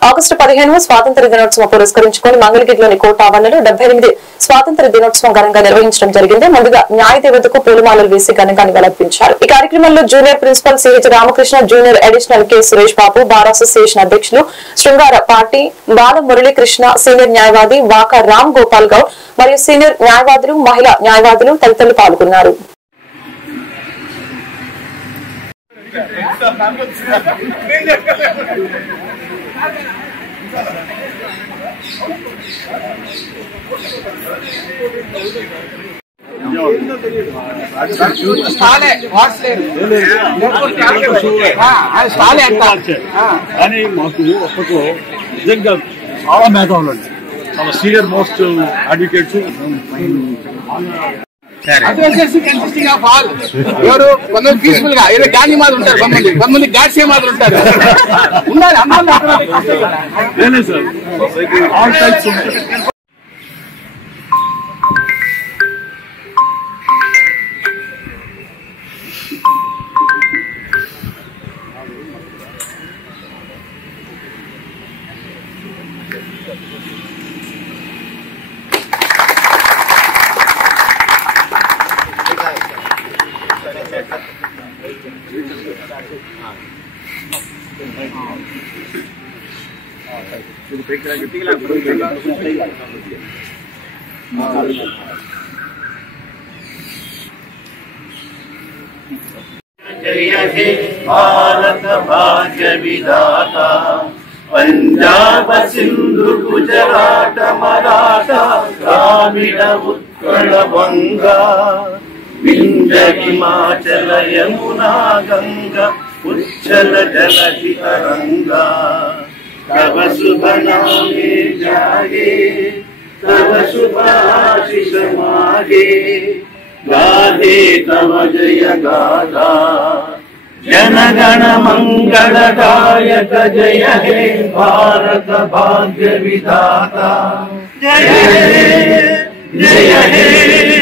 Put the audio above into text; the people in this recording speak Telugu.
ఆగస్టు 15 స్వాతంత్ర దినోత్సవం పురస్కరించుకుని మంగళగిరిలోని కోట ఆవరణలో 78 స్వాతంత్ర దినోత్సవం ఘనంగా నిర్వహించడం జరిగింది. ముందుగా న్యాయదేవతకు పూలమాలలు వేసి ఘనంగా నివాళులర్పించారు. ఈ కార్యక్రమంలో junior principal CH Ramakrishna, junior additional K Suresh Babu, bar association అధ్యక్షులు శృంగార పార్టీ, బాల మురళీకృష్ణ, సీనియర్ న్యాయవాది వాకా రామ్ గోపాల్ గౌడ్ మరియు సీనియర్ న్యాయవాదులు, మహిళా న్యాయవాదులు తదితరులు పాల్గొన్నారు. కానీ మాకు అప్పట్లో నిజంగా చాలా మేధావులు, చాలా సీనియర్ మోస్ట్ అడ్వకేట్స్. ఎవరు కొంతమంది పీస్ఫుల్ గా ఏదో గాంధీ మాదిరి ఉంటారు, కొంతమంది గాడ్సే మాదిరి ఉంటారు. ఆల్ టైప్స్ जय हे भारत भाग्य विधाता, पंजाब सिंधु गुजरात मराठा द्राविड उत्कल बंगा, विंध्य हिमाचल यमुना गंगा उच्छल जलधि तरंगा। तव शुभ नामे जागे, तव शुभ आशीष मागे, गाहे तव जय गाथा। जनगण मंगलदायक जय हे भारत भाग्य विधाता। जय हे जय हे।